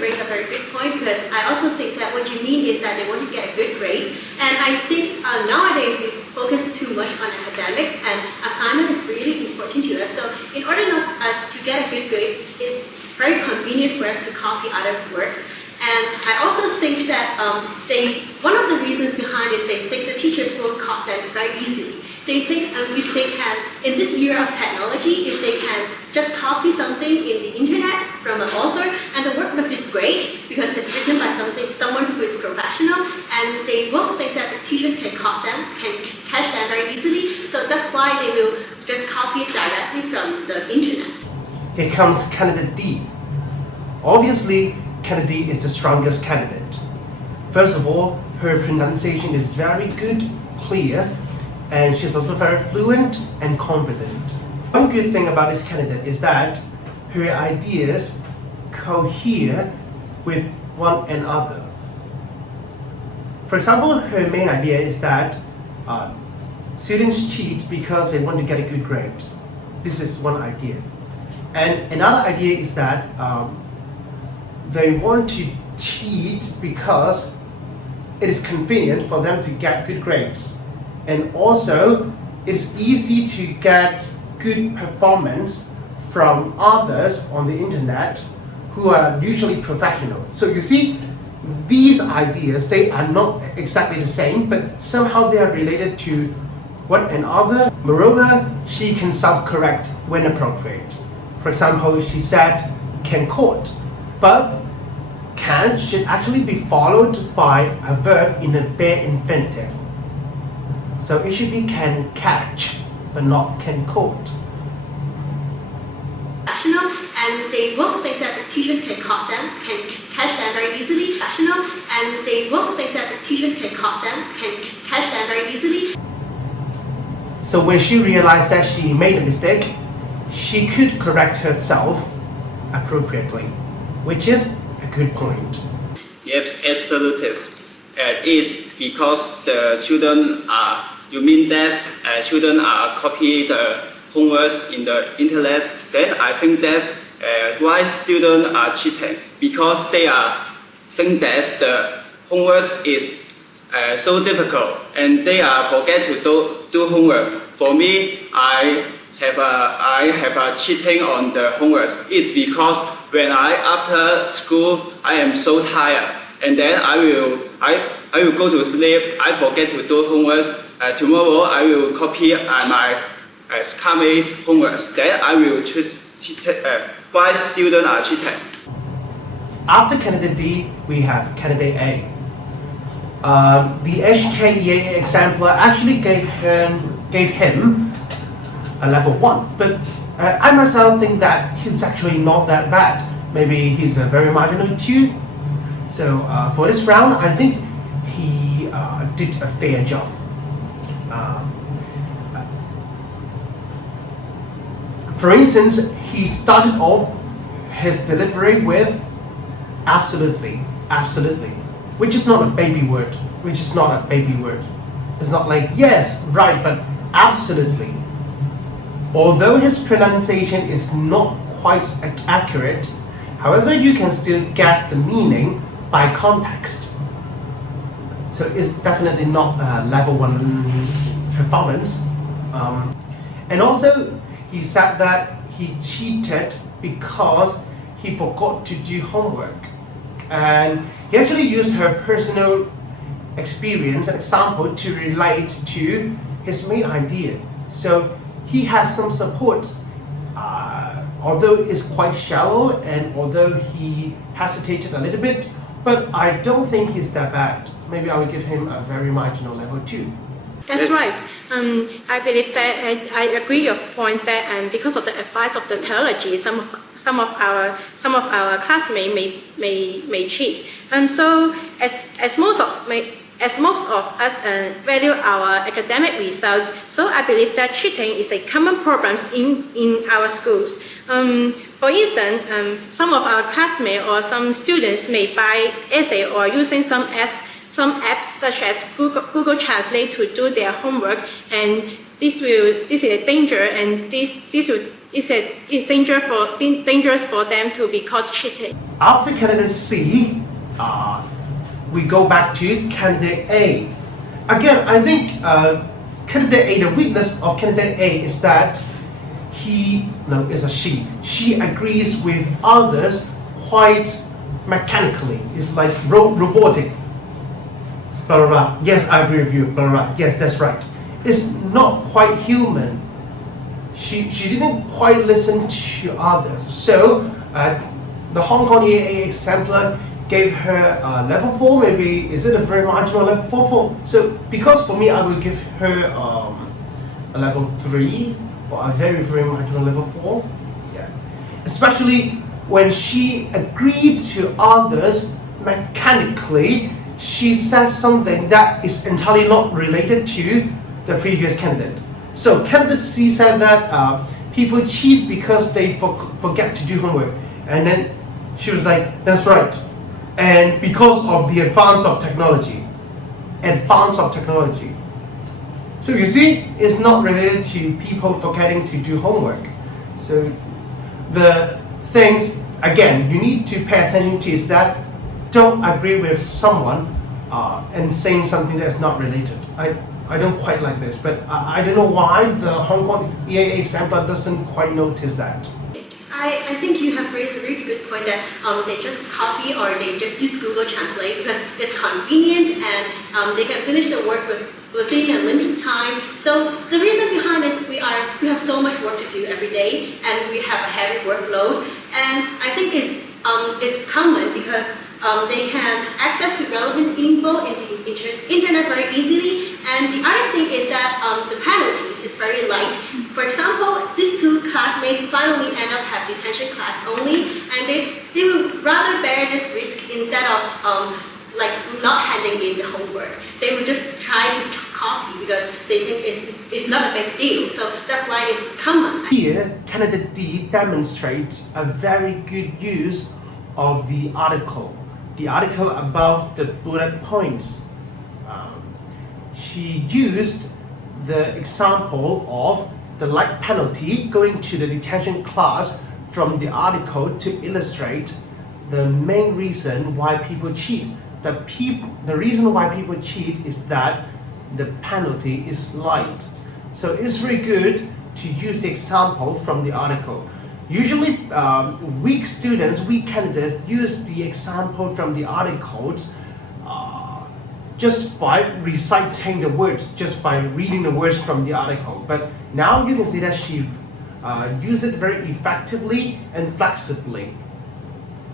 raise a very good point, because I also think that what you mean is that they want to get a good grades. And I think nowadays we focus too much on academics, and assignment is really important to us. So in order to get a good grade, it's very convenient for us to copy other works. And I also think that one of the reasons behind is they think the teachers will copy them very easily. They think if they can, in this year of technology, if they can just copy something in the internet from an author, and the work must be great because it's written by someone who is professional, and they won't think that the teachers can copy them, can catch them very easily. So that's why they will just copy it directly from the internet. Here comes candidate D. Obviously, candidate D is the strongest candidate. First of all, her pronunciation is very good, clear, and she's also very fluent and confident. One good thing about this candidate is that her ideas cohere with one another. For example, her main idea is that students cheat because they want to get a good grade. This is one idea. And another idea is that they want to cheat because it is convenient for them to get good grades. And also, it's easy to get good performance from others on the internet who are usually professional. So you see, these ideas, they are not exactly the same, but somehow they are related to one another. Moreover, she can self-correct when appropriate. For example, she said, can quote, but can should actually be followed by a verb in a bare infinitive. So it should be can catch, but not can quote. And they won't think that the teachers can copy them, can catch them very easily. And they won't think that the teachers can copy them, can catch them very easily. So when she realized that she made a mistake, she could correct herself appropriately, which is a good point. Yes, absolutely. It is because the children are, you mean that children are copying the homework in the internet, then I think that's why students are cheating, because they are think that the homework is so difficult and they are forget to do homework. For me, I have a cheating on the homework. It's because when after school I am so tired, and then I will go to sleep. I forget to do homework. Tomorrow I will copy my classmates' homework. Then I will choose why students are cheating. After candidate D, we have candidate A. The HKEA exemplar actually gave him a level 1, but I myself think that he's actually not that bad. Maybe he's a very marginal 2. So for this round, I think he did a fair job. For instance, he started off his delivery with absolutely, absolutely, which is not a baby word. It's not like yes, right, but absolutely. Although his pronunciation is not quite accurate, however, you can still guess the meaning by context. So it's definitely not a level 1 performance. And also, he said that he cheated because he forgot to do homework. And he actually used her personal experience and example to relate to his main idea. So he has some support, although it's quite shallow and although he hesitated a little bit, but I don't think he's that bad. Maybe I will give him a very marginal level 2. That's right. I believe that I agree your point that because of the advice of the technology, some of our classmates may cheat. So as most of us value our academic results, so I believe that cheating is a common problem in our schools. For instance, some of our classmates or some students may buy essay or using some apps such as Google Translate to do their homework, and this is a danger, and this will it's dangerous for them to be caught cheating. After candidate C, we go back to candidate A. Again, I think candidate A, the weakness of candidate A is that it's a she. She agrees with others quite mechanically. It's like robotic. Blah, blah, blah. Yes, I agree with you. Blah, blah, blah. Yes, that's right. It's not quite human. She didn't quite listen to others. So the Hong Kong EAA exemplar gave her level 4, maybe, is it a very marginal level 4? So because for me, I would give her a level 3 or a very, very marginal level 4. Yeah. Especially when she agreed to others mechanically, she said something that is entirely not related to the previous candidate. So candidate C said that people cheat because they forget to do homework. And then she was like, that's right. And because of the advance of technology. So you see, it's not related to people forgetting to do homework. So the things, again, you need to pay attention to is that don't agree with someone and saying something that's not related. I don't quite like this, but I don't know why the Hong Kong EAA exemplar doesn't quite notice that. I think you have raised a really good point that they just copy or they just use Google Translate because it's convenient and they can finish the work within a limited time. So the reason behind is we have so much work to do every day and we have a heavy workload. And I think it's common because they can access to relevant info into the internet very easily. And the other thing is that the penalties is very light. For example, these two classmates finally end up have detention class only, and they would rather bear this risk instead of like not handing in the homework. They would just try to copy because they think it's not a big deal. So that's why it's common. Here, candidate D demonstrates a very good use of the article. The article above the bullet points. She used the example of the light penalty going to the detention class from the article to illustrate the main reason why people cheat. The reason why people cheat is that the penalty is light. So it's very good to use the example from the article. Usually, weak students, weak candidates use the example from the articles just by reciting the words, just by reading the words from the article. But now you can see that she used it very effectively and flexibly.